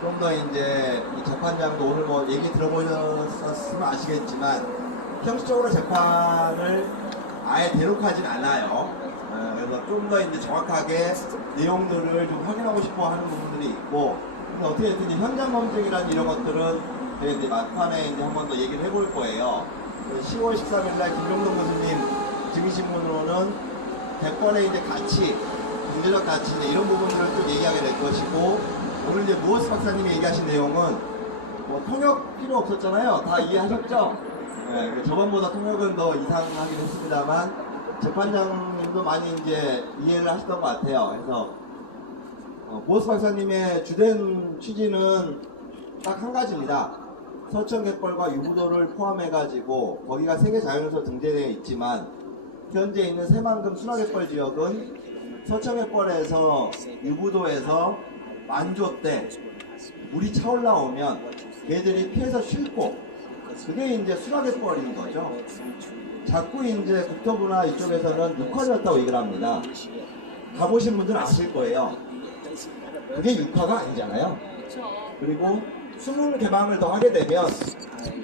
좀 더 이제 이 재판장도 오늘 뭐 얘기 들어보셨으면 아시겠지만 형식적으로 재판을 아예 대놓하진 않아요. 어, 그래서 좀 더 이제 정확하게 내용들을 좀 확인하고 싶어 하는 부분들이 있고 근데 어떻게 됐든 이제 현장 검증이라는 이런 것들은 저희 이제 막판에 이제 한 번 더 얘기를 해볼 거예요. 10월 13일 날 김종동 교수님 증인신문으로는 100번의 이제 가치, 경제적 가치 이런 부분들을 또 얘기하게 될 것이고 오늘 이제 무호스 박사님이 얘기하신 내용은 뭐 통역 필요 없었잖아요. 다 이해하셨죠? 네, 그 저번보다 통역은 더 이상하긴 했습니다만 재판장님도 많이 이제 이해를 하셨던 것 같아요. 그래서 어, 무호스 박사님의 주된 취지는 딱 한 가지입니다. 서천갯벌과 유부도를 포함해가지고 거기가 세계 자연에서 등재되어 있지만 현재 있는 새만금 순화갯벌 지역은 서천갯벌에서 유부도에서 만조 때 물이 차올라오면 걔들이 피해서 쉴 곳. 그게 이제 순화갯벌인 거죠. 자꾸 이제 국토부나 이쪽에서는 육화였다고 얘기를 합니다. 가보신 분들은 아실 거예요. 그게 육화가 아니잖아요. 그리고 수문 개방을 더 하게 되면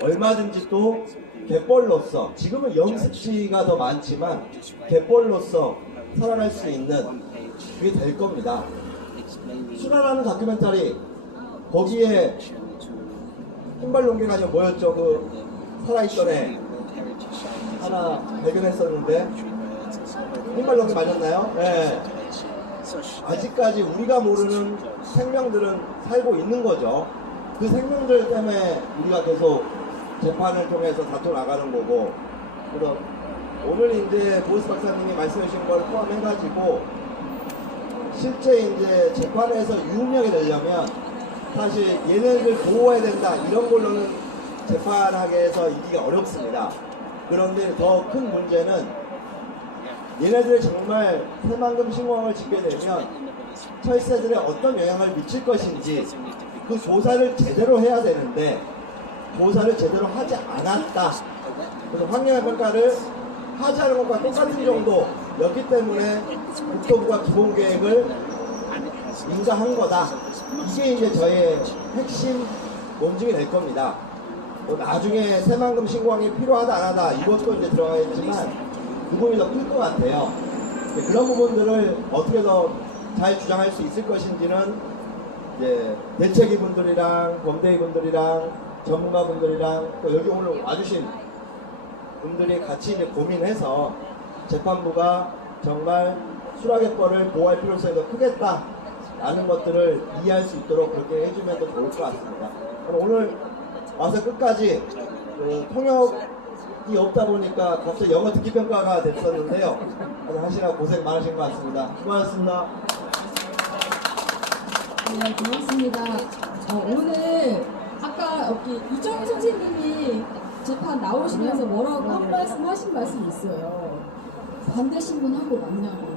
얼마든지 또 갯벌로서 지금은 영습지가 더 많지만 갯벌로서 살아갈 수 있는 그게 될 겁니다. 수라라는 다큐멘터리 거기에 흰발 농기가 아니라 뭐였죠? 그 살아있던 애 하나 발견했었는데 흰발 농기 맞았나요? 네. 아직까지 우리가 모르는 생명들은 살고 있는 거죠. 그 생명들 때문에 우리가 계속 재판을 통해서 다퉈 나가는 거고. 그래서 오늘 이제 보스 박사님이 말씀해 주신 걸 포함해가지고 실제 이제 재판에서 유명이 되려면 사실 얘네들 보호해야 된다 이런 걸로는 재판하게해서 이기가 어렵습니다. 그런데 더 큰 문제는 얘네들이 정말 새만금 신공항을 짓게 되면 철새들에 어떤 영향을 미칠 것인지 그 조사를 제대로 해야 되는데 조사를 제대로 하지 않았다. 그래서 환경의 평가를 하지 않은 것과 똑같은 정도였기 때문에 국토부가 기본 계획을 인가한 거다. 이게 이제 저의 핵심 논증이 될 겁니다. 뭐 나중에 새만금 신공항이 필요하다 안 하다 이것도 이제 들어가겠지만 그 부분이 더 클 것 같아요. 그런 부분들을 어떻게 더 잘 주장할 수 있을 것인지는 이제 대책위 분들이랑 범대위 분들이랑 전문가 분들이랑 또 여기 오늘 와주신 분들이 같이 이제 고민해서 재판부가 정말 수락의벌을 보호할 필요성이 더 크겠다 라는 것들을 이해할 수 있도록 그렇게 해주면 더 좋을 것 같습니다. 오늘 와서 끝까지 그 통역이 없다 보니까 갑자기 영어 듣기 평가가 됐었는데요. 오늘 하시느라 고생 많으신 것 같습니다. 수고하셨습니다. 네, 고맙습니다. 어, 오늘 아까 여기 이정희 선생님이 재판 나오시면서 뭐라고 한 말씀 하신 말씀이 있어요. 반대 신문하고 맞냐고.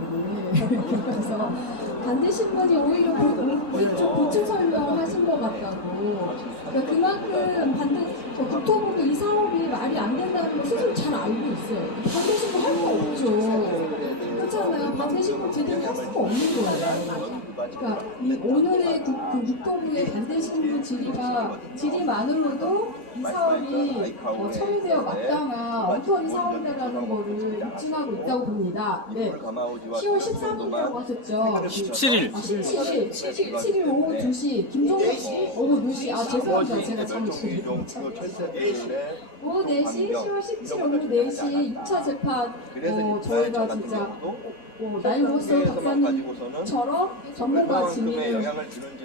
그래서 반대 신문이 오히려 좀 보충 설명하신 것 같다고. 그러니까 그만큼 반대 저 국토부도 이 사업이 말이 안 된다는 걸 스스로 잘 알고 있어요. 반대 신문 할 거 없죠. 반대 신문 제대로 할 수가 없는 거예요. 그러니까 이 오늘의 국, 그 국토부의 반대 신문 질의가 질의 만으로도 이 사업이 어, 처리되어 마땅한 엉터리 사업이라는 거를 입증하고 있다고 봅니다. 네. 10월 13일이라고 하셨죠? 17일. 아, 17일, 17일 오후 2시, 김종석 씨, 오후 2시, 아, 죄송합니다. 제가 잠이 오후 4시, 10월 17일 오후 4시 6차 재판, 어, 저희가 진짜, 어, 나이로스 박사님처럼 전문가 증인을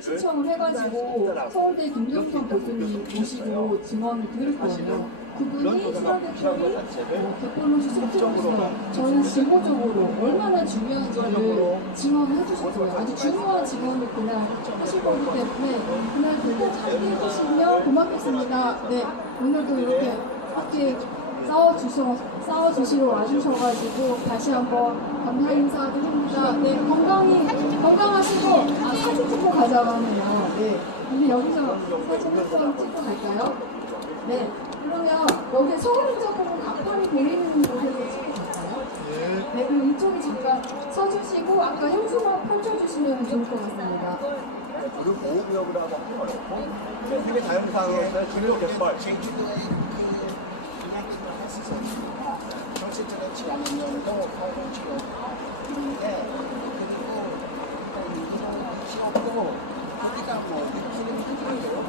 신청을 해가지고 서울대 김종성 교수님 모시고 증언을 들을 거예요. 그분이 수락대표를 어, 객관로 수습으로서 저는 진보적으로 얼마나 중요한지를 증언을 해주셨어요. 아주 중요한 증언을 그날 하실 거기 때문에 그날 되게 잘 해주시면 고맙겠습니다. 네, 오늘도 이렇게 함께 싸워주셔, 싸워주시러 와주셔가지고 다시 한번 감사 인사드립니다. 네, 건강히, 건강하시고, 아, 사진 찍고 가자고 하네요. 네. 우리 여기서 사진 한번 찍고 갈까요? 네. 그러면 여기 서울인적으로 앞판이 보이는 곳에서 찍을까요? 네, 그럼 이쪽에 잠깐 서주시고 아까 현수막 펼쳐주시면 좋을 것 같습니다. 그리고 보호구역이라고 어렵고 세계 자연상에서 진로 개발 분양지를 했었으니까 전세들의 지하철도 공공지로 있는데 그리고 또 이동 시간도 거기가 뭐 6km예요.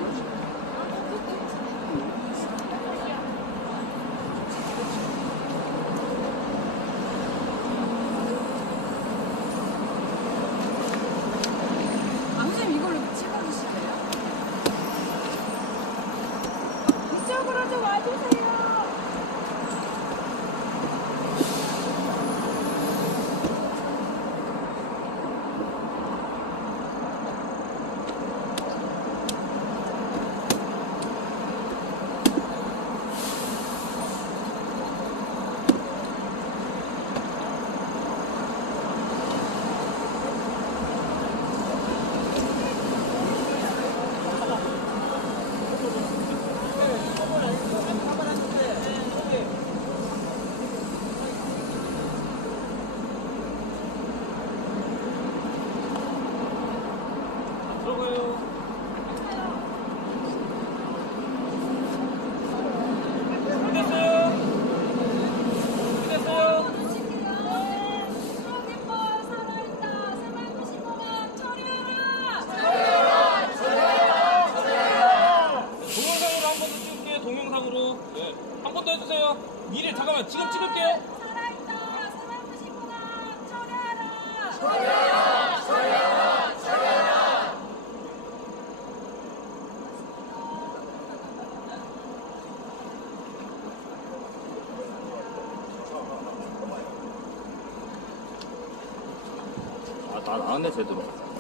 선생님 이걸로 찍어주실래요? 이쪽으로 좀 와주세요. 동영상으로 한 번 더 동영상으로. 네. 한 번 더 해주세요. 미리 잠깐만 지금 찍을게요. 살아있다 살아있고 싶구나 처리하라 아, 나 나왔네 제대로.